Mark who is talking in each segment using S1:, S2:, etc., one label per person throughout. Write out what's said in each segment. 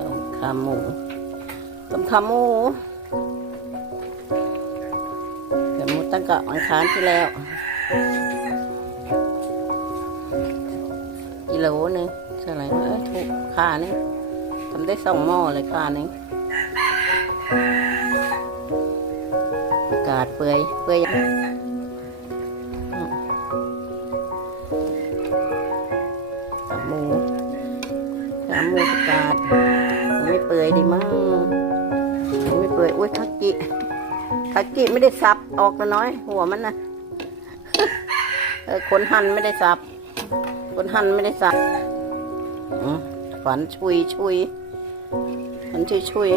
S1: ต้มขาหมูต้มขาหมูเดี๋ยวหมูตั้งกะอังคารที่แล้วกิโลนึงเท่าไหร่วะเอ้ยถูกค่านี่ทำได้สองหม้อเลยค่านี้กาศเปื่อยเปื่อย ดไม่เปื่อยดีมั้งไม่เปื่อยอุ้ยคักกิคักกิไม่ได้สับออกละน้อย หัวมันนะเออคนหั่นไม่ได้สับคนหั่นไม่ได้สับฝันชุยชุยฝันชุยชุย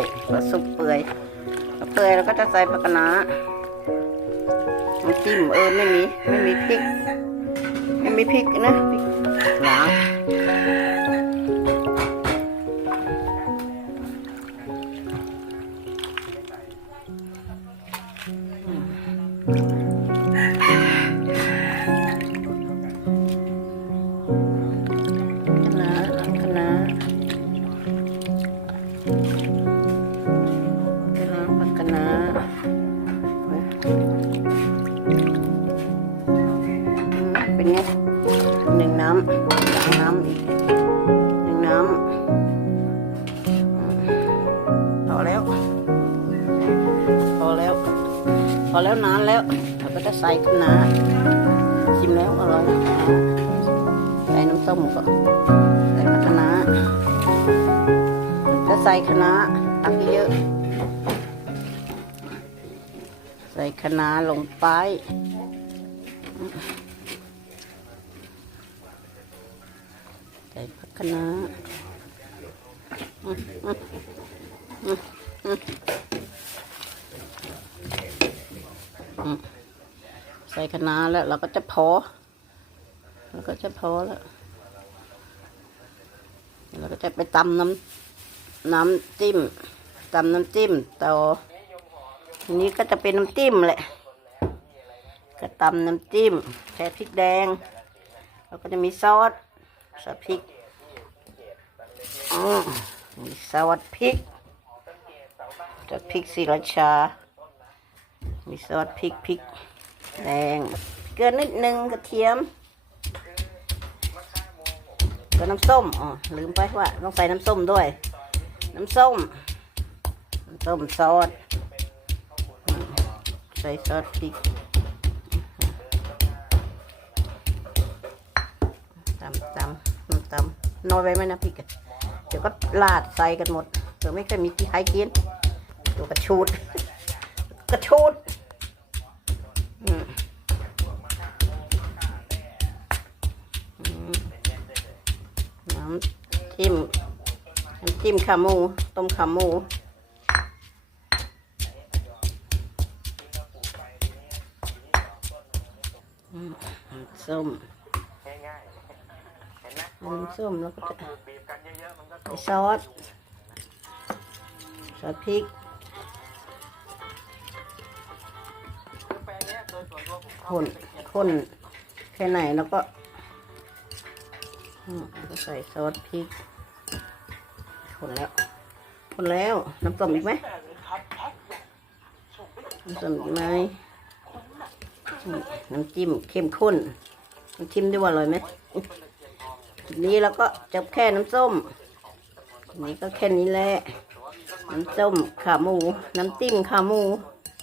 S1: น้าด้วยผสมเปื่อยเปื่อยเราก็จะใส่ผักระนาน้ำจิ้มเออไม่มีไม่มีพริก ไม่มีพริกนะพริกล้างอืม เป็นไงหนึ่งน้ำสองน้ำอีกหนึ่งน้ำพอแล้วพอแล้วพอแล้วนานแล้วเราก็จะใส่คะน้าชิมแล้วอร่อยใส่น้ำส้มก็ใส่ผักคะน้าจะใส่คะน้าตักเยอะ ส่คะน้าลงไป ใส่ผักคะน้าใส่คะน้าแล้วเราก็จะพอ เราก็จะพอแล้วเราก็จะไปตำน้ำน้ำจิ้มตำน้ำจิ้มต่อ ทีนี้ก็จะเป็นน้ำจิ้มแหละก็ตำน้ำจิ้มแค่พริกแดง แล้วก็จะมีซอสซอสพริกมีซอสพริกซอสพริกสีราชา มีซอสพริกพริกแดง เกลือนิดนึงกระเทียมก็น้ำส้ม อ๋อ ลืมไปว่า ต้องใส่น้ำส้มด้วย น้ำส้ม น้ำส้มซอส ใส่ซอสพริกตำตำตำตำน้อยไปไหมนะพี่กันเดี๋ยวก็ลาดใส่กันหมดเดี๋ยวไม่เคยมีที่ใครกินตัวกระชูดกระชูดน้ำจิ้มน้ำจิ้มขาหมู ต้มขาหมู ส้ม
S2: ง่ายๆเห็นไหม
S1: น้ำส้มแล้วก็จะ
S2: สูตรบีบกันเยอะๆมันก็
S1: ใส่ซอสซอสพริก
S2: คือแปลงเนี้ยโดยส่วนตัวผมชอบ
S1: ข้นข้นแค่ไหนแล้วก็อืมแล้วก็ใส่ซอสพริกคนแล้วคนแล้ว น้ำส้มอีกไหมน้ำส้มอีกไหมอืมน้ำจิ้มเข้มข้น ชิมดีวยว่าอร่อยไหมทีนี้เราก็จับแค่น้ำส้ม นี่ก็แค่นี้แหละ น้ำส้มขาหมู น้ำจิ้มขาหมู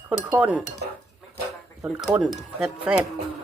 S1: ข้นๆ ข้นๆแซ่บๆ